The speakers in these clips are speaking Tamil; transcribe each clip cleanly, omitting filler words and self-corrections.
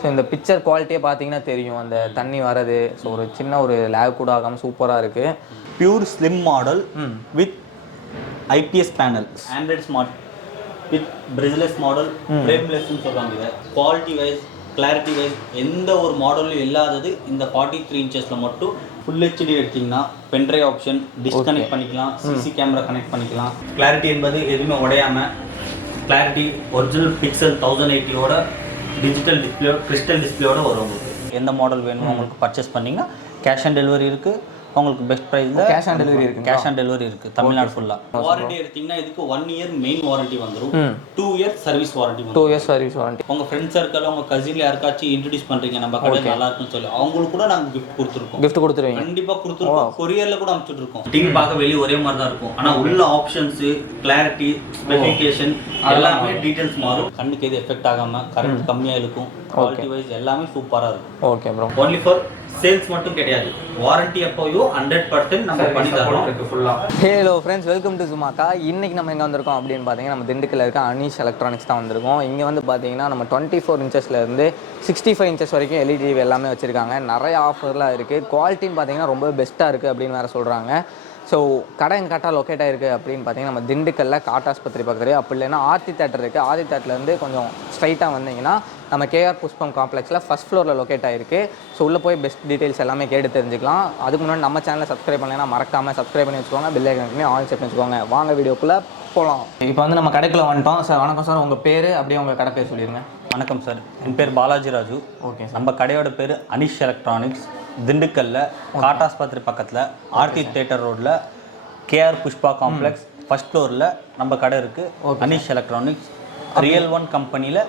ஸோ இந்த பிக்சர் குவாலிட்டியே பார்த்தீங்கன்னா தெரியும் அந்த தண்ணி வரது. ஸோ ஒரு சின்ன ஒரு லேக் கூட ஆகாமல் சூப்பராக இருக்குது. Pure slim model with IPS panel, android smart with bezelless model, ஃப்ரேம்லெஸ்ன்னு சொல்கிறாங்க. இதை குவாலிட்டி வைஸ் கிளாரிட்டி வைஸ் எந்த ஒரு மாடலும் இல்லாதது இந்த 43 இன்ச்சஸில் மட்டும். ஃபுல் ஹெச்டி எடுத்திங்கன்னா பென்ட்ரைவ் ஆப்ஷன், டிஸ்கனெக்ட் பண்ணிக்கலாம், சிசி கேமரா கனெக்ட் பண்ணிக்கலாம். கிளாரிட்டி என்பது எதுவுமே உடையாமல் கிளாரிட்டி ஒரிஜினல் பிக்சல் 1080ஓட டிஜிட்டல் டிஸ்பிளே கிறிஸ்டல் டிஸ்பிளேயோட வரும். உங்களுக்கு எந்த மாடல் வேணுமோ உங்களுக்கு பர்ச்சேஸ் பண்ணிங்கன்னா கேஷ் ஆன் டெலிவரி இருக்குது. உங்களுக்கு பெஸ்ட் ப்ரைஸில் கேஷ் ஆன் டெலிவரி இருக்குது. கேஷ் ஆன் டெலிவரி இருக்குது தமிழ்நாடு ஃபுல்லாக. வாரண்டி எடுத்திங்கன்னா இதுக்கு 1 இயர் மெயின் வாரண்டி வந்துடும், 2 இயர் சர்வீஸ் வாரண்டி வந்துடும். 2 இயர்ஸ் சர்வீஸ் வாரண்டி. உங்கள் ஃப்ரெண்ட்ஸ் சர்க்கிள் உங்கள் கசினில் யாருக்காச்சும் இன்ட்ரடியூஸ் பண்ணுறீங்க நம்ம கடை நல்லா இருக்குன்னு சொல்லி அவங்களுக்கு கூட நாங்கள் கிஃப்ட் கொடுத்துருக்கோம். கிஃப்ட் கொடுத்துருவீங்க? கண்டிப்பாக கொடுத்துருக்கோம். கொரியரில் கூட அனுப்பிச்சுட்ருக்கோம். டிவி பார்க்க வெளியே ஒரே மாதிரி தான் இருக்கும், ஆனால் உள்ள ஆப்ஷன்ஸு, கிளாரிட்டி, ஸ்பெசிஃபிகேஷன் எல்லாமே டீட்டெயில்ஸ் மாறும். கண்ணுக்கு எது எஃபெக்ட் ஆகாமல் கரண்ட் கம்மியாக இருக்கும். குவாலிட்டி வைஸ் எல்லாமே சூப்பராக இருக்கும். Okay bro. Only for sales மட்டும் கிடையாது, வாரண்டி அப்போயோ 100% நம்ம பண்ணி தரோம் ஃபுல்லாக. ஹலோ ஃப்ரெண்ட்ஸ், வெல்கம் டு சுமாக்கா. இன்றைக்கி நம்ம எங்கே வந்திருக்கோம் அப்படின்னு பார்த்தீங்கன்னா நம்ம திண்டுக்கல்ல இருக்க அனீஷ் எலக்ட்ரானிக்ஸ் தான் வந்திருக்கோம். இங்கே வந்து பார்த்தீங்கன்னா நம்ம 24 இன்ச்சஸ்லேருந்து 65 இன்ச்சஸ் வரைக்கும் எல்இடி டிவி எல்லாமே வச்சுருக்காங்க. நிறைய ஆஃபர்லாம் இருக்குது. குவாலிட்டின்னு பார்த்தீங்கன்னா ரொம்ப பெஸ்ட்டாக இருக்குது அப்படின்னு வேறு சொல்கிறாங்க. ஸோ கடை எங்கே கரெக்டாக லொக்கேட் ஆகிருக்கு அப்படின்னு பார்த்தீங்கன்னா நம்ம திண்டுக்கல்ல காட்டாஸ்பத்திரி பக்கத்துலேயே, அப்படி இல்லைன்னா ஆர்த்தி தேட்டர் இருக்குது. ஆர்த்தி தேட்டர்லேருந்து கொஞ்சம் ஸ்ட்ரைட்டாக வந்தீங்கன்னா நம்ம K.R.Puspam காம்ப்ளெக்ஸில் ஃபஸ்ட் ஃப்ளோரில் லொக்கேட் ஆகிருக்கு. ஸோ உள்ளே போய் பெஸ்ட் டீட்டெயில்ஸ் எல்லாமே கேட்டு தெரிஞ்சுக்கலாம். அதுக்கு முன்னாடி நம்ம சேனலை சப்ஸ்கிரைப் பண்ணலைன்னா மறக்காமல் சப்ஸ்கிரைப் பண்ணி வச்சுக்கோங்க, பெல் ஐக்கான் பண்ணி ஆன் செட் பண்ணி வச்சுக்கோங்க. வாங்க வீடியோக்குள்ளே போகலாம். இப்போ வந்து நம்ம கடைக்குள்ளே வந்துட்டோம். சார் வணக்கம் சார், உங்கள் பேர் அப்படியே உங்கள் கடை பேர் சொல்லிடுங்க. வணக்கம் சார், என் பேர் பாலாஜி ராஜு. ஓகே. நம்ம கடையோட பேர் அனிஷ் எலக்ட்ரானிக்ஸ். திண்டுக்கல்ல காட்டாஸ்பத்திரி பக்கத்தில் ஆர்த்தி தேட்டர் ரோட்டில் K.R.Puspam காம்ப்ளெக்ஸ் ஃபர்ஸ்ட் ஃப்ளோரில் நம்ம கடை இருக்குது. அனிஷ் எலக்ட்ரானிக்ஸ் ரியல் ஒன் கம்பெனியில்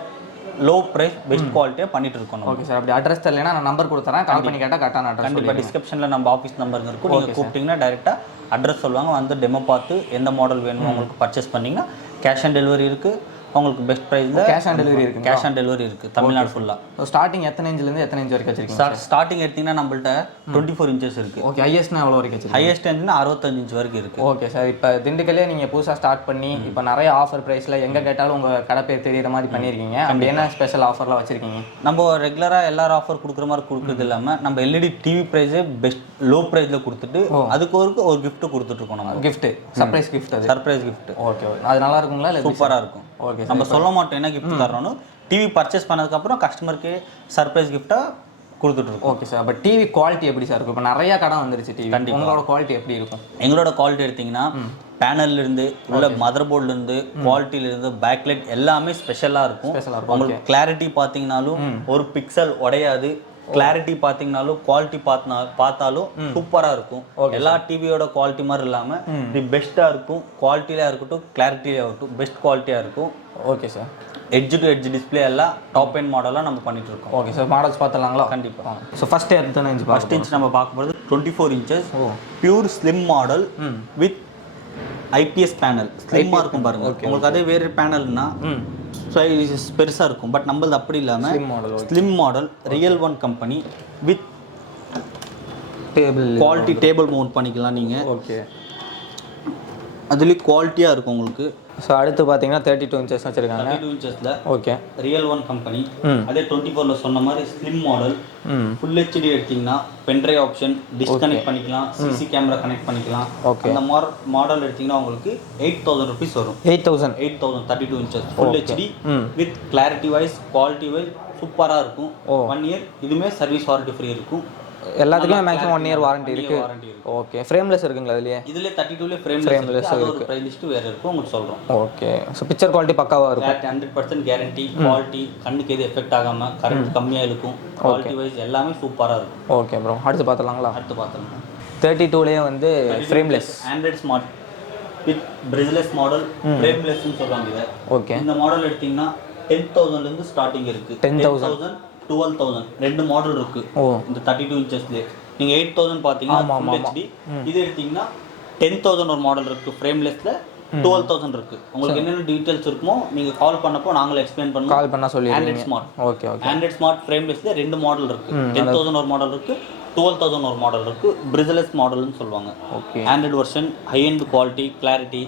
லோ ப்ரைஸ் பெஸ்ட் குவாலிட்டியாக பண்ணிட்டு இருக்கோம். Okay sir. அப்படி அட்ரஸ் தெரியலனா நான் நம்பர் கொடுத்துறேன், கால் பண்ணி கேட்டால் கரெக்டான அட்ரஸ். கண்டிப்பாக டிஸ்கிரிப்ஷனில் நம்ம ஆஃபீஸ் நம்பர் இருக்கும். நீங்கள் கூப்பிட்டிங்கன்னா டைரெக்டாக அட்ரஸ் சொல்லுவாங்க, வந்து டெமோ பார்த்து எந்த மாடல் வேணுமோ உங்களுக்கு பர்ச்சேஸ் பண்ணிங்கன்னா கேஷ் ஆன் டெலிவரி இருக்குது. உங்களுக்கு பெஸ்ட் ப்ரைஸில் கேஷ் ஆன் டெலிவரி இருக்குது. கேஷ் ஆன் டெலிவரி இருக்குது தமிழ்நாடு ஃபுல்லாக. ஸோ ஸ்டார்டிங் எத்தனை இன்ச்லேருந்து எத்தனை இன்ச் வரைக்கும் வச்சிருக்கீங்க? ஸ்டார்டிங் எடுத்திங்கன்னா நம்மள்ட்ட 24 இன்ச்சஸ் இருக்குது. ஓகே. ஹையஸ்ட்னா எவ்வளோ வரைக்கும் வச்சிருக்கீங்க? ஹையஸ்ட் இருந்துன்னா 65 இன்ச் வரைக்கும் இருக்குது. Okay sir. இப்போ திண்டுக்கல்லே நீங்கள் புதுசாக ஸ்டார்ட் பண்ணி இப்போ நிறைய ஆஃபர் ப்ரைஸில் எங்கே கேட்டாலும் உங்கள் கடை பேர் தெரியுற மாதிரி பண்ணியிருக்கீங்க. அப்படி என்ன ஸ்பெஷல் ஆஃபர்லாம் வச்சுருக்கீங்க? நம்ம ரெகுலராக எல்லாரும் ஆஃபர் கொடுக்குற மாதிரி கொடுக்குறது இல்லாமல் நம்ம எல்இடி டிவி ப்ரைஸே பெஸ்ட் லோ ப்ரைஸில் கொடுத்துட்டு அதுக்கு ஒரு கிஃப்ட் கொடுத்துட்ருக்கோம். நம்ம கிஃப்ட்டு சர்ப்ரைஸ் கிஃப்ட், அது சர்ப்ரைஸ் கிஃப்ட். ஓகே. அது நல்லா இருக்குங்களா? இல்லை சூப்பராக இருக்கும். ஓகே. நம்ம சொல்ல மாட்டோம் என்ன கிஃப்ட் தரோன்னு. டிவி பர்ச்சேஸ் பண்ணதுக்கப்புறம் கஸ்டமருக்கு சர்ப்ரைஸ் கிஃப்டாக கொடுத்துட்ருக்கோம். Okay sir. But TV quality எப்படி சார் இருக்கும்? இப்போ நிறைய கடை வந்துருச்சு டிவி. கண்டிப்பாக உங்களோட குவாலிட்டி எப்படி இருக்கும்? எங்களோட குவாலிட்டி எடுத்திங்கன்னா பேனல்லேருந்து உள்ள மதர் போர்ட்லேருந்து குவாலிட்டியிலேருந்து பேக்லைட் எல்லாமே ஸ்பெஷலாக இருக்கும். உங்களுக்கு கிளாரிட்டி பார்த்தீங்கன்னாலும் ஒரு பிக்சல் உடையாது. கிளாரிட்டி பார்த்தீங்கன்னாலும் குவாலிட்டி பார்த்தாலும் சூப்பராக இருக்கும். எல்லா டிவியோட குவாலிட்டி மாதிரி இல்லாமல் இது பெஸ்ட்டாக இருக்கும். குவாலிட்டியாக இருக்கட்டும், கிளாரிட்டியாக இருக்கட்டும், பெஸ்ட் குவாலிட்டியாக இருக்கும். Okay sir. Edge to edge display எல்லாம் டாப் எண்ட் மாடலாக நம்ம பண்ணிட்டு இருக்கோம். Okay sir. மாடல்ஸ் பார்த்துலாங்களா? கண்டிப்பாக. ஸோ ஃபர்ஸ்ட் எத்தனை இன்ச்? ஃபர்ஸ்ட் இன்ச் நம்ம பார்க்க போகிறது 24 inches pure slim model with IPS panel. ஸ்லிம்மாக இருக்கும் பாருங்க. உங்களுக்கு அதே வேறு பேனல்னா பெருசாக இருக்கும், பட் நம்மளது அப்படி இல்லாமல் slim model real one company with table quality table mount பண்ணிக்கலாம் நீங்கள். ஓகே. அதுலேயும் குவாலிட்டியாக இருக்கும் உங்களுக்கு. ஸோ அடுத்து பார்த்தீங்கன்னா 32 இன்ச்சஸ் வச்சுருக்காங்க. 32 இன்ச்சஸில் ஓகே ரியல் ஒன் கம்பெனி. அதே 24ல் சொன்ன மாதிரி ஸ்லிம் மாடல். ஃபுல் ஹெச்டி எடுத்திங்கன்னா பென்ட்ரைவ் ஆப்ஷன், டிஸ்கனெக்ட் பண்ணிக்கலாம், சிசி கேமரா கனெக்ட் பண்ணிக்கலாம். ஓகே. அந்த மாடல் எடுத்திங்கன்னா உங்களுக்கு 8000 ருபீஸ் வரும். 8000 32 inches full HD with clarity wise quality wise சூப்பராக இருக்கும். 1 இயர் இதுவுமே சர்வீஸ் வாரண்டி ஃப்ரீ இருக்கும். எல்லாத்துக்குமே மேக்ஸிமம் 1 இயர் வாரண்டி இருக்கு. ஓகே. ஃப்ரேம்லெஸ் இருக்குங்களா இதுலயே? இதுல 32ல ஃப்ரேம்லெஸ் இருக்கு. பிரைஸ் லிஸ்ட் வேற இருக்கும், உங்களுக்கு சொல்றோம். ஓகே. சோ பிக்சர் குவாலிட்டி பக்காவா இருக்கும். 100% கேரண்டி. குவாலிட்டி கண்ணுக்கு எது எஃபெக்ட் ஆகாம கரண்ட் கம்மியா இருக்கும். குவாலிட்டி வைஸ் எல்லாமே சூப்பரா இருக்கும். Okay bro. அடுத்து பார்த்தலாங்களா? அடுத்து பார்த்தலாம். 32லயே வந்து frameless android smart with bezelless model, ஃப்ரேம்லெஸ்னு சொல்றாங்க இத. ஓகே. இந்த மாடல் எடுத்தீங்கன்னா 10000 ல இருந்து ஸ்டார்டிங் இருக்கு. 10000 12,000 ரெண்டு மாடல் இருக்கு இந்த 32 இன்ச்சஸ்ல. நீங்க 8000 பாத்தீங்கன்னா ஃபுல் ஹெச்டி. இது எடுத்தீங்கன்னா 10000 ஒரு மாடல் இருக்கு. ஃப்ரேம்லெஸ்ல 12000 இருக்கு. உங்களுக்கு என்னென்ன டீடைல்ஸ் இருக்குமோ நீங்க கால் பண்ணப்போ நாங்களே எக்ஸ்பிளைன் பண்ணுவோம். கால் பண்ணா சொல்லிடுங்க. Android smart. Okay okay. Android smart ஃப்ரேம்லெஸ்ல ரெண்டு மாடல் இருக்கு. 10000 ஒரு மாடல் இருக்கு, 12000 ஒரு மாடல் இருக்கு. பிரிஸ்லெஸ் மாடல்னு சொல்லுவாங்க. Okay. Android version high end quality, clarity.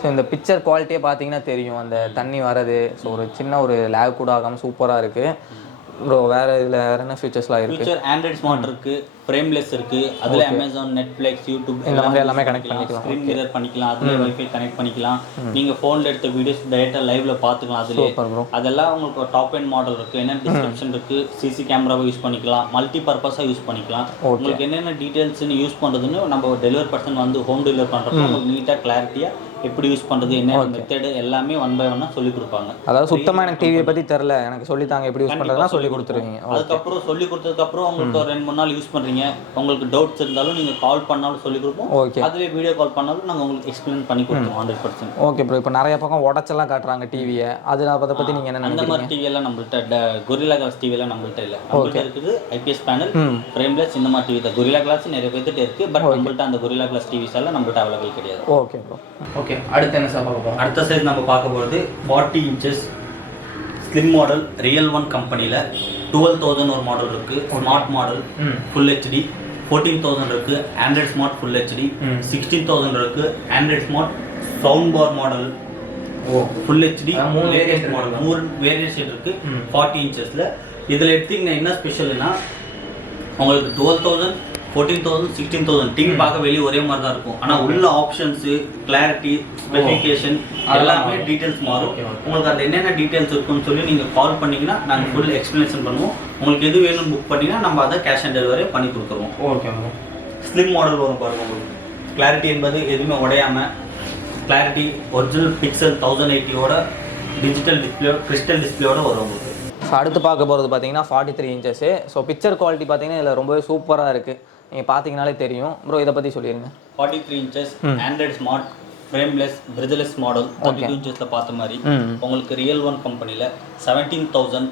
So இந்த பிக்சர் குவாலிட்டியே பார்த்தீங்கன்னா தெரியும் அந்த தண்ணி வரது. ஸோ ஒரு சின்ன ஒரு லேக் கூட ஆகாமல் சூப்பராக இருக்குது. ப்ரோ வேறு இதில் வேறு என்ன ஃபீச்சர்ஸ்லாம் இருக்குது? ஃபியூச்சர் ஆண்ட்ராய்ட் ஸ்மார்ட் இருக்குது, ஃப்ரேம்லெஸ் இருக்குது, அதில் அமேசான், நெட்ஃப்ளிக்ஸ், யூடியூப் இந்த மாதிரி எல்லாமே கனெக்ட் பண்ணிக்கலாம். ஸ்க்ரீன் மிரர் பண்ணிக்கலாம், அதில் வைஃபை கனெக்ட் பண்ணிக்கலாம். நீங்கள் ஃபோனில் எடுத்த வீடியோஸ் டேரெக்டாக லைவ்ல பார்த்துக்கலாம். அதிலே அதெல்லாம் உங்களுக்கு டாப் எண்ட் மாடல் இருக்குது, என்ன டிஸ்கிரிப்ஷன் இருக்குது, சிசி கேமராவை யூஸ் பண்ணிக்கலாம், மல்டி பர்பஸாக யூஸ் பண்ணிக்கலாம். உங்களுக்கு என்னென்ன டீட்டெயில்ஸ்னு யூஸ் பண்ணுறதுன்னு நம்ம டெலிவரி பர்சன் வந்து ஹோம் டெலிவரி பண்ணுறப்போ உங்களுக்கு நீட்டாக கிளாரிட்டியாக எப்படி யூஸ் பண்ணுறது, என்ன மெத்தடு எல்லாமே ஒன் பை ஒன்னாக சொல்லி கொடுப்பாங்க. அதாவது சுத்தமாக எனக்கு டிவியை பற்றி தெரில, எனக்கு சொல்லித்தாங்க எப்படி யூஸ் பண்ணுறதுனா சொல்லி கொடுத்துருவீங்க. அதுக்கப்புறம் சொல்லி கொடுத்ததுக்கப்புறம் உங்களுக்கு ஒரு 2-3 நாள் யூஸ் பண்ணுறீங்க, உங்களுக்கு டவுட்ஸ் இருந்தாலும் நீங்கள் கால் பண்ணாலும் சொல்லி கொடுப்போம். ஓகே, அதிலே வீடியோ கால் பண்ணாலும் நாங்கள் உங்களுக்கு எக்ஸ்பிளைன் பண்ணி கொடுத்துருவோம் 100%. Okay bro. இப்போ நிறைய பக்கம் உடச்செல்லாம் காட்டுறாங்க டிவியை, அதை பற்றி நீங்கள் என்ன அந்த மாதிரி டிவியெல்லாம் நம்மள்கிட்ட கொரில்லா கிளாஸ் டிவியெல்லாம் நம்மள்கிட்ட இல்லை. நம்மள்கிட்ட இருக்குது ஐபிஎஸ் பேனல், ஃப்ரேம்லெஸ், இந்த மாதிரி டிவி தான். கொரில்லா கிளாஸ் நிறைய பேர்கிட்ட இருக்குது, பட் நம்மள்கிட்ட அந்த கொரில்லா கிளாஸ் டிவிஸ் எல்லாம் நம்மள்கிட்ட அவைலபிள் கிடையாது. Okay bro. ஓகே, அடுத்து என்ன சார் பார்க்க போகிறோம்? அடுத்த சைஸ் நம்ம பார்க்க போகிறது 40 inches slim model, real one கம்பெனியில் 12,000 ஒரு மாடல் இருக்குது. ஸ்மார்ட் மாடல் ஃபுல் ஹெச்டி 14,000 இருக்குது. ஆண்ட்ராய்ட் ஸ்மார்ட் ஃபுல் ஹெச்டி 16,000 இருக்குது. Android smart sound bar model full HD 3 variation இருக்குது 40 inchesல. இதில் எடுத்திங்கன்னா என்ன ஸ்பெஷல்னா உங்களுக்கு 12,000, 14,000, 16,000 டிவி பார்க்க வெளியே ஒரே மாதிரி தான் இருக்கும். ஆனால் உள்ள ஆப்ஷன்ஸு, கிளாரிட்டி, ஸ்பெசிஃபிகேஷன் எல்லாமே டீட்டெயில்ஸ் மாறும். உங்களுக்கு அந்த என்னென்ன டீட்டெயில்ஸ் இருக்குன்னு சொல்லி நீங்கள் கால் பண்ணிங்கன்னா நாங்கள் ஃபுல் எக்ஸ்ப்ளனேஷன் பண்ணுவோம். உங்களுக்கு எது வேணும்னு புக் பண்ணிங்கன்னா நம்ம அதை கேஷ் ஆன் டெலிவரி பண்ணி கொடுத்துருவோம். ஓகே. ஸ்லிம் மாடல் வரும் பாருங்க. உங்களுக்கு கிளாரிட்டி என்பது எதுவுமே உடையாமல் கிளாரிட்டி ஒரிஜினல் பிக்சல் 1080ஓட டிஜிட்டல் டிஸ்பிளே, கிறிஸ்டல் டிஸ்பிளேயோட வரும் உங்களுக்கு. ஸோ அடுத்து பார்க்க போகிறது பார்த்தீங்கன்னா 43 inches. ஸோ பிக்சர் குவாலிட்டி பார்த்தீங்கன்னா இதில் ரொம்பவே சூப்பராக இருக்குது, நீங்கள் பார்த்தீங்கனாலே தெரியும். ப்ரோ இதை பற்றி சொல்லிடுங்க. 43 inches android smart frameless bezelless model 32 inchesல பார்த்த மாதிரி உங்களுக்கு ரியல் ஒன் கம்பெனியில் 17,000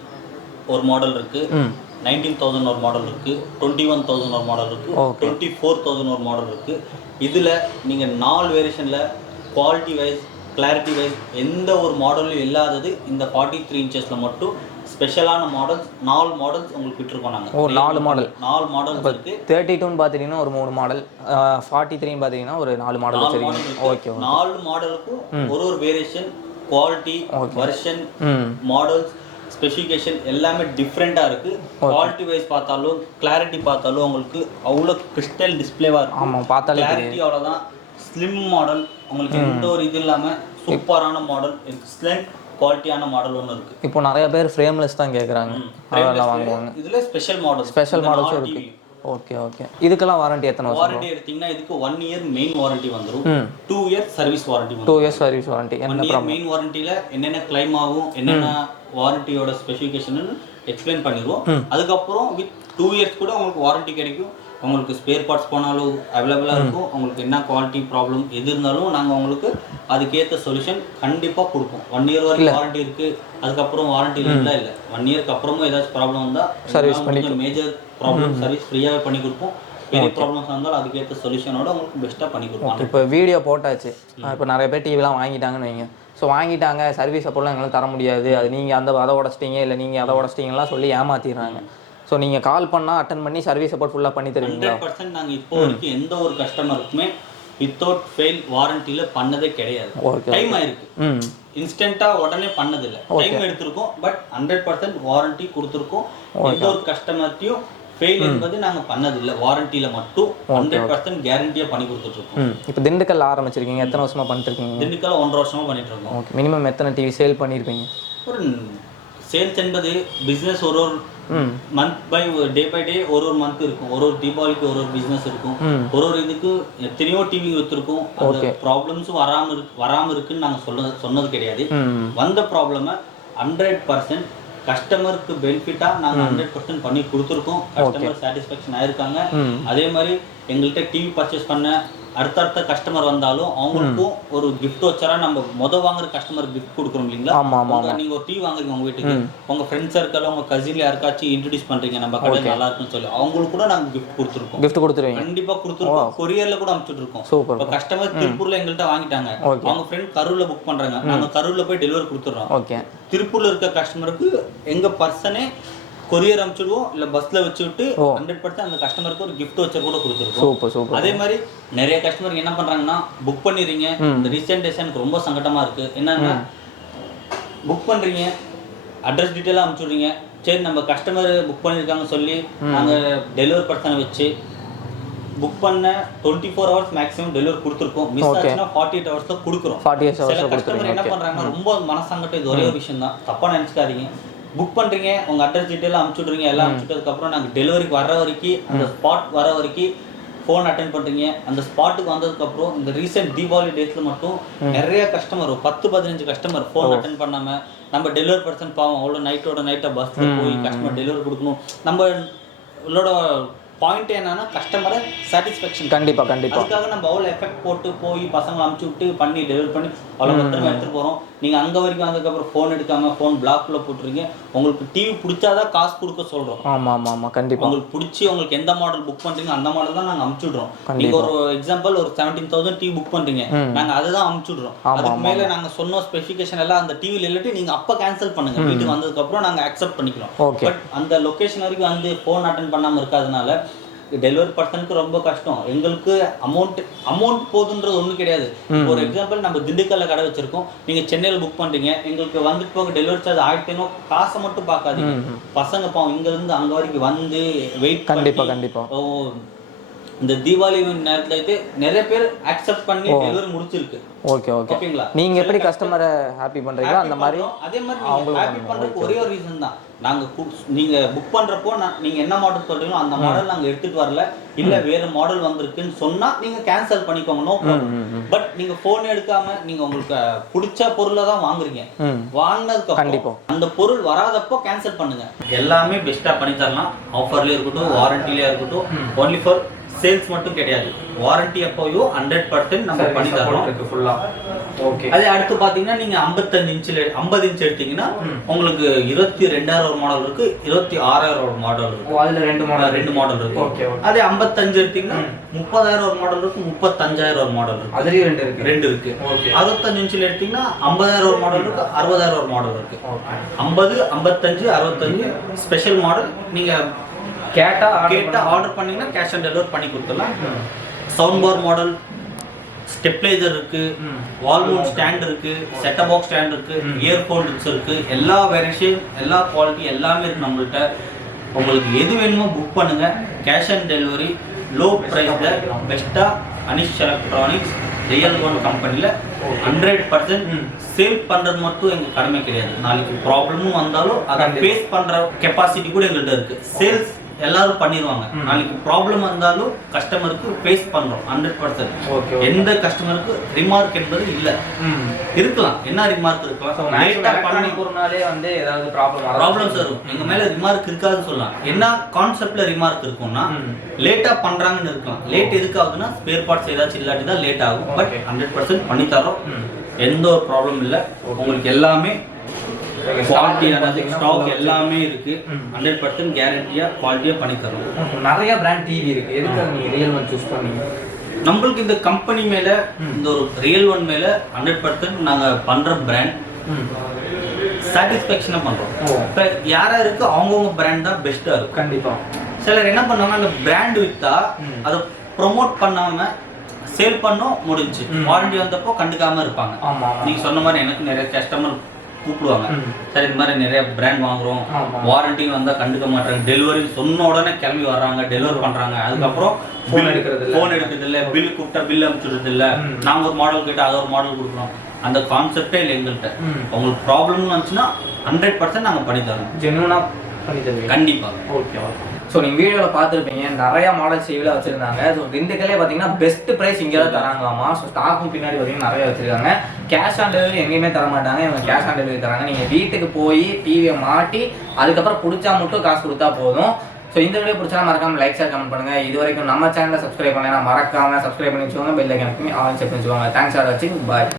ஒரு மாடல் இருக்குது, 19,000 ஒரு மாடல் இருக்குது, 21,000 ஒரு மாடல் இருக்குது, 24,000 ஒரு மாடல் இருக்குது. இதில் நீங்கள் 4 வேரியேஷனில் குவாலிட்டி வைஸ், கிளாரிட்டி வைஸ் எந்த ஒரு மாடலும் இல்லாதது இந்த 43 inchesல மட்டும் ஸ்பெஷலான மாடல்ஸ் 4 மாடல்ஸ் உங்களுக்கு விட்டுருக்கோம் நாங்கள். 4 மாடல் இருக்குது. 32 பார்த்தீங்கன்னா ஒரு 3 மாடல், 43 பார்த்தீங்கன்னா ஒரு 4 மாடல் வச்சிருக்கீங்க. ஓகே. 4 மாடலுக்கும் ஒரு variation, quality, version, models, specification எல்லாமே டிஃப்ரெண்ட்டாக இருக்குது. குவாலிட்டி வைஸ் பார்த்தாலும் கிளாரிட்டி பார்த்தாலும் உங்களுக்கு அவ்வளோ கிறிஸ்டல் டிஸ்பிளேவாக இருக்கும். ஆமாம், பார்த்தாலே கிளாரிட்டி அவ்வளோதான். ஸ்லிம் மாடல், உங்களுக்கு எந்த ஒரு இது இல்லாமல் சூப்பரான மாடல், எக்ஸலண்ட் குவாலிட்டியான மாடல் ஒன்று இருக்குது. இப்போ நிறைய பேர் ஃப்ரேம்லெஸ் தான் கேட்குறாங்க, அதெல்லாம் வாங்குவாங்க. இதில் ஸ்பெஷல் மாடல்ஸும் இருக்குது. ஓகே. இதுக்கெல்லாம் வாரண்டி எத்தனை வருஷம்? வாரண்டி எடுத்தீங்கன்னா இதுக்கு 1 year மெயின் வாரண்டி வந்துடும், 2 years சர்வீஸ் வாரண்டி வந்துடும். 2 years சர்வீஸ் வாரண்டி. என்ன ப்ராப்ளம்? மெயின் வாரண்டியில் என்னென்ன கிளைம் ஆகும், என்னென்ன வாரண்டியோட ஸ்பெசிஃபிகேஷன் எக்ஸ்பிளைன் பண்ணிடுவோம். அதுக்கப்புறம் வித் 2 years கூட உங்களுக்கு வாரண்டி கிடைக்கும். உங்களுக்கு ஸ்பேர் பார்ட்ஸ் போனாலும் அவைலபிளாக இருக்கும். உங்களுக்கு என்ன குவாலிட்டி ப்ராப்ளம் எது இருந்தாலும் நாங்கள் உங்களுக்கு அதுக்கேற்ற சொல்யூஷன் கண்டிப்பாக கொடுப்போம். 1 year வரைக்கும் வாரண்டி இருக்குது. அதுக்கப்புறம் வாரண்டி இல்லை 1 yearக்கு அப்புறமும் ஏதாச்சும் ப்ராப்ளம் வந்தால் சர்வீஸ் பண்ணி, மேஜர் ப்ராப்ளம் சர்வீஸ் ஃப்ரீயாகவே பண்ணி கொடுப்போம். பெரிய ப்ராப்ளம்ஸ் இருந்தாலும் அதுக்கேற்ற சொல்யூஷனோட உங்களுக்கு பெஸ்ட்டாக பண்ணி கொடுப்போம். இப்போ வீடியோ போட்டாச்சு, இப்போ நிறைய பேர் டிவிலாம் வாங்கிட்டாங்கன்னு வைங்க. ஸோ வாங்கிட்டாங்க, சர்வீஸ் அப்போலாம் எங்களால் தர முடியாது, அது நீங்கள் அதை உடச்சிட்டீங்க, இல்லை நீங்கள் அதை உடச்சிட்டிங்கலாம் சொல்லி ஏமாற்றிடுறாங்க. ஸோ நீங்கள் கால் பண்ணால் அட்டன் பண்ணி சர்வீஸ் சப்போர்ட் ஃபுல்லாக பண்ணி தருவீங்க. 100% நாங்கள் இப்போ வரைக்கும் எந்த ஒரு கஸ்டமருக்குமே வித்தவுட் ஃபெயில் வாரண்டியில் பண்ணதே கிடையாது. டைம் ஆயிருக்கு, இன்ஸ்டன்ட்டாக உடனே பண்ணதில்லை, டைம் எடுத்திருக்கோம். பட் 100% வாரண்டி கொடுத்துருக்கோம். எந்த ஒரு கஸ்டமர்ட்டையும் ஃபெயில் என்பது நாங்கள் பண்ணதில்லை. வாரண்டியில் மட்டும் 100% கேரண்டியாக பண்ணி கொடுத்துட்ருக்கோம். இப்போ திண்டுக்கல் ஆரம்பிச்சிருக்கீங்க, எத்தனை வருஷமாக பண்ணிட்டுருக்கீங்க? திண்டுக்கல் 1.5 வருஷமாக பண்ணிட்டுருக்கோம். ஓகே. மினிமம் எத்தனை டிவி சேல் பண்ணியிருப்பீங்க? ஒரு சேல்ஸ் என்பது பிஸ்னஸ் ஒரு மந்த் பை டே ஒரு மந்த் இருக்கும். ஒரு தீபாவளிக்கு ஒரு பிஸ்னஸ் இருக்கும். ஒரு இதுக்கு எத்தனையோ டிவி வச்சிருக்கோம். அந்த ப்ராப்ளம்ஸ் வராமல் இருக்குன்னு நாங்கள் சொன்னது கிடையாது. வந்த ப்ராப்ளமை 100% கஸ்டமருக்கு பெனிஃபிட்டாக நாங்கள் 100% பண்ணி கொடுத்துருக்கோம். கஸ்டமர் சாட்டிஸ்ஃபேக்ஷன் ஆயிருக்காங்க. அதே மாதிரி எங்கள்கிட்ட டிவி பர்ச்சேஸ் பண்ண அடுத்தடுத்த கஸ்டமர் வந்தாலும் அவங்களுக்கும் ஒரு கிஃப்ட் வச்சரா நம்ம வாங்குற கஸ்டமர் கிஃப்ட் கொடுக்குறோம் இல்லைங்களா? நீங்கள் ஒரு டிவி வாங்குறீங்க உங்கள் வீட்டுக்கு, உங்கள் ஃப்ரெண்ட்ஸ் சர்க்கிள் உங்கள் கசின்ல யாருக்காச்சும் இன்ட்ரடியூஸ் பண்ணுறீங்க, நம்ம கடை நல்லா இருக்குன்னு சொல்லி அவங்களுக்கு கூட நாங்கள் கிஃப்ட் கொடுத்துருக்கோம். கிஃப்ட் கொடுத்துருவீங்க? கண்டிப்பாக கொடுத்துருக்கோம். கொரியரில் கூட அனுப்பிச்சுட்டு இருக்கோம். இப்போ கஸ்டமர் திருப்பூர்ல எங்கள்கிட்ட வாங்கிட்டாங்க, அவங்க ஃப்ரெண்ட் கரூரில் புக் பண்ணுறாங்க, நாங்கள் கரூரில் போய் டெலிவரி கொடுத்துட்றோம். ஓகே. திருப்பூர்ல இருக்க கஸ்டமருக்கு எங்கள் பர்சனே கொரியர் அனுப்பிச்சுடுவோம், இல்லை பஸ்ஸில் வச்சு விட்டு 100% அந்த கஸ்டமருக்கு ஒரு கிஃப்ட் வச்சு கூட கொடுத்துருக்கோம். அதே மாதிரி நிறைய கஸ்டமர் என்ன பண்ணுறாங்கன்னா, புக் பண்ணிடுறீங்க. இந்த ரீசெண்ட் டேஸ் எனக்கு ரொம்ப சங்கடமாக இருக்குது. என்னன்னா, புக் பண்ணுறீங்க, அட்ரஸ் டீட்டெயிலாக அனுப்பிச்சுடுறீங்க, சரி நம்ம கஸ்டமர் புக் பண்ணியிருக்காங்க சொல்லி நாங்கள் டெலிவரி பர்சனை வச்சு புக் பண்ண 24 ஹவர்ஸ் மேக்ஸிமம் டெலிவரி கொடுத்துருக்கோம். மிஸ் ஆச்சுன்னா 48 ஹவர்ஸ்ல கொடுக்குறோம். சில கஸ்டமர் என்ன பண்றாங்கன்னா ரொம்ப மனசங்கட்டம், இது ஒரே ஒரு விஷயம் தான், தப்பா நினைச்சுக்காதீங்க. புக் பண்றீங்க, உங்க அட்ரஸ் டீட்டெயில் அனுப்பிச்சுட்றீங்க, எல்லாம் அனுப்பிச்சுட்டதுக்கு அப்புறம் நாங்கள் டெலிவரிக்கு வர வரைக்கும் அந்த ஸ்பாட் வர வரைக்கும் ஃபோன் அட்டென்ட் பண்றீங்க. அந்த ஸ்பாட்டுக்கு வந்ததுக்கு அப்புறம் இந்த ரீசெண்ட் தீபாவளி டேட்ல மட்டும் நிறைய கஸ்டமர் 10-15 கஸ்டமர் ஃபோன் அட்டென்ட் பண்ணாம, நம்ம டெலிவரி பர்சன் பாவம் அவ்வளோ நைட்டா பஸ்ல போய் கஸ்டமர் டெலிவரி கொடுக்கணும். நம்மளோட பாயிண்ட் என்னன்னா கஸ்டமரை சாட்டிஸ்ஃபேக்ஷன். கண்டிப்பா அதுக்காக நம்ம அவ்வளோ எஃபெக்ட் போட்டு போய் பசங்களை அனுப்பிச்சு விட்டு பண்ணி டெலிவரி பண்ணி அவ்வளோ பத்திரமா எடுத்துட்டு போறோம். நீங்க அங்க வரைக்கும் வந்ததுக்கப்புறம் ஃபோன் எடுக்காம ஃபோன் பிளாக்ல போட்டுறீங்க. உங்களுக்கு டிவி பிடிச்சாதான் காசு கொடுக்க சொல்றோம். ஆமா கண்டிப்பா. உங்களுக்கு பிடிச்சி உங்களுக்கு எந்த மாடல் புக் பண்றீங்க அந்த மாடல் தான் நாங்க அனுப்பிச்சுடுறோம். நீங்க ஒரு எக்ஸாம்பிள் ஒரு 17,000 டிவி புக் பண்றீங்க, நாங்க அதுதான் அனுப்பிச்சுடுறோம். அதுக்கு மேல நாங்க சொன்ன ஸ்பெசிஃபிகேஷன் எல்லாம் அந்த டிவில இல்லாட்டி நீங்க அப்ப கேன்சல் பண்ணுங்க. வீட்டுக்கு வந்ததுக்கு அப்புறம் நாங்க அக்செப்ட் பண்ணிக்கிறோம். பட் அந்த லொகேஷன் வரைக்கும் வந்து ஃபோன் அட்டென்ட் பண்ணாம இருக்காதனால டெலிவரி பர்சனுக்கு ரொம்ப கஷ்டம். எங்களுக்கு அமௌண்ட் போதுன்றது ஒன்றும் கிடையாது. ஒரு எக்ஸாம்பிள், நம்ம திண்டுக்கல்ல கடை வச்சிருக்கோம், நீங்க சென்னையில் புக் பண்றீங்க, எங்களுக்கு வந்துட்டு போக டெலிவரி சார்ஜ் 1500, காசை மட்டும் பார்க்காதீங்க. பசங்க பாவம் இங்க இருந்து அங்க வரைக்கும் வந்து வெயிட். கண்டிப்பா. இந்த தீபாவளி நேரத்துல இது நிறைய பேர் அக்செப்ட் பண்ணி டெலிவரி முடிச்சிருக்கு. ஓகேங்களா? நீங்க எப்படி கஸ்டமரை ஹாப்பி பண்றீங்களோ அந்த மாதிரி அதே மாதிரி அவங்க ஹாப்பி பண்றதுக்கு ஒரே ஒரு ரீசன் தான், நீங்க புக் பண்றப்போ நீங்க என்ன மாடல் சொல்றீங்களோ அந்த மாடல் நாங்க எடுத்துட்டு வரல, இல்ல வேற மாடல் வந்திருக்குன்னு சொன்னா நீங்க கேன்சல் பண்ணிக்கோங்க, நோ ப்ராப்ளம். பட் நீங்க போன் எடுக்காம நீங்க உங்களுக்கு பிடிச்ச பொருளை தான் வாங்குறீங்க, வாங்கினதுக்கு அப்புறம் அந்த பொருள் வராதப்போ கேன்சல் பண்ணுங்க. எல்லாமே பெஸ்டா பண்ணி தரலாம். ஆஃபர்லயே இருக்கட்டும், வாரண்டிலயே இருக்கட்டும், ஒன்லி ஃபார் சேல்ஸ் மட்டும் கிடையாது. வாரண்டி அப்போயும் 100% நம்ம பண்ணி தரோம் ஃபுல்லா. ஓகே. அதே அடுத்து பாத்தீங்கன்னா நீங்க 50 இன்ச் எடுத்தீங்கன்னா உங்களுக்கு 22,000 ஒரு மாடல் இருக்கு, 26,000 ஒரு மாடல் இருக்கு. அதுல ரெண்டு மாடல் இருக்கு. ஓகே. அதே 55 எடுத்தீங்கன்னா 30,000 ஒரு மாடல் இருக்கு, 35,000 ஒரு மாடல் இருக்கு. அதுலயும் ரெண்டு இருக்கு. ஓகே. 65 இன்ச்ல எடுத்தீங்கன்னா 50,000 ஒரு மாடல் இருக்கு, 60,000 ஒரு மாடல் இருக்கு. 50, 55, 65 ஸ்பெஷல் மாடல். நீங்க கேட்டா ஆர்டர் பண்ணீங்கன்னா கேஷ் ஆன் டெலிவரி பண்ணி கொடுத்துடலாம். சவுண்ட் பார் மாடல், ஸ்டெப்லைசர் இருக்கு, வால் மவுண்ட் ஸ்டாண்ட் இருக்கு, செட்டப் பாக்ஸ் ஸ்டாண்ட் இருக்கு, இயர்போன்ஸ் இருக்கு. எல்லா வெரைட்டியும் எல்லா குவாலிட்டி எல்லாமே இருக்கு நம்மள்ட்ட. உங்களுக்கு எது வேணுமோ புக் பண்ணுங்க. கேஷ் ஆன் டெலிவரி லோ பிரைஸ்ல பெஸ்டா அனிஷ் எலக்ட்ரானிக்ஸ் ரியல் ஒன் கம்பெனில 100% சேல் பண்றது மட்டும் எங்க கடமை கிடையாது. நாளைக்கு ப்ராப்ளமும் வந்தாலும் அதை ஃபேஸ் பண்ற கெப்பாசிட்டி கூட எங்கள்கிட்ட இருக்கு. சேல்ஸ் எல்லாரும் பண்ணிடுவாங்க. நாளைக்கு ப்ராப்ளம் வந்தாலும் கஸ்டமருக்கு ஃபேஸ் பண்றோம் 100%. எந்த கஸ்டமருக்கு ரிமார்க் என்பது இல்ல. இருக்கலாம், என்ன ரிமார்க் இருக்கலாம், லேட்டா பண்ணி போறனாலே வந்து ஏதாவது ப்ராப்ளம்ஸ் வரும். எங்க மேல ரிமார்க் இருக்காதுன்னு சொல்லலாம். என்ன கான்செப்ட்ல ரிமார்க் இருக்கும்னா லேட்டா பண்றாங்கன்னு இருக்கலாம். லேட் எதுக்கு ஆகுதுன்னா ஸ்பேர் பார்ட்ஸ் ஏதாச்சும் இல்லாட்டி தான் லேட் ஆகும். பட் 100% பண்ணி தரோம், எந்த ஒரு ப்ராப்ளம் இல்லை. உங்களுக்கு எல்லாமே குவாலிட்டியான ஸ்டாக் எல்லாமே இருக்கு. 100% கேரண்டியா குவாலிட்டியா பண்ணி தரோம். நிறைய பிராண்ட் டிவி இருக்கு, எதுக்கு நீங்க ரியல் ஒன் சூஸ் பண்ணீங்க? நம்மளுக்கு இந்த கம்பெனி மேல, இந்த ஒரு ரியல் ஒன் மேல 100% நாங்க பண்ற பிராண்ட் சாட்டிஸ்ஃபேக்ஷனா பண்றோம். இப்ப யாருக்கு அவங்கவுங்க பிராண்ட் தான் பெஸ்டா இருக்கும். கண்டிப்பா. சிலர் என்ன பண்ணுவாங்க, அந்த பிராண்ட் வித்தா அதை ப்ரொமோட் பண்ணாம சேல் பண்ணோம் முடிஞ்சு, வாரண்டி வந்தப்போ கண்டுக்காம இருப்பாங்க. நீங்க சொன்ன மாதிரி எனக்கு நிறைய கஸ்டமர் கூப்பிடுவாங்க, சரி இந்த மாதிரி நிறைய பிராண்ட் வாங்குறோம், வாரண்டி வந்தா கண்டுக்க மாட்டாங்க, டெலிவரி சொன்ன உடனே கிளம்பி வர்றாங்க, டெலிவரி பண்றாங்க, அதுக்கப்புறம் போன் எடுக்கிறது இல்ல, பில் கூப்பிட்டா பில் அனுப்பிச்சுடுறது இல்ல, நாங்க ஒரு மாடல் கேட்டா அது ஒரு மாடல் கொடுக்குறோம். அந்த கான்செப்டே இல்லை எங்கள்கிட்ட. உங்களுக்கு ப்ராப்ளம்னு வந்துச்சுன்னா 100% நாங்க பண்ணி தரோம், ஜென்யூனா பண்ணி தருவீங்க. கண்டிப்பா. ஓகே. ஸோ நீங்கள் வீடியோவில் பார்த்துருப்பீங்க, நிறையா மாடல்ஸ் இவ்வளோ வச்சுருந்தாங்க. ஸோ திண்டுக்கல்லே பார்த்தீங்கன்னா பெஸ்ட் ப்ரைஸ் இங்கே தான் தராங்களாமா. ஸோ ஸ்டாக்கும் பின்னாடி பார்த்தீங்கன்னா நிறைய வச்சுருக்காங்க. கேஷ் ஆன் டெலிவரி எங்கேயுமே தர மாட்டாங்க, இவங்க கேஷ் ஆன் டெலிவரி தராங்க. நீங்கள் வீட்டுக்கு போய் டிவியை மாட்டி அதுக்கப்புறம் பிடிச்சா மட்டும் காசு கொடுத்தா போதும். ஸோ இந்த வீடியோ பிடிச்சா மறக்காமல் லைக் ஷேர் கமெண்ட் பண்ணுங்கள். இது வரைக்கும் நம்ம சேனலை சப்ஸ்கிரைப் பண்ணலைன்னா மறக்காமல் சப்ஸ்கிரைப் பண்ணி வச்சுக்கோங்க. பெல் ஐக்கன் ஆன் செக் பண்ணி வச்சுக்கோங்க. தேங்க்ஸ் ஃபார் வாட்சிங். பாய்.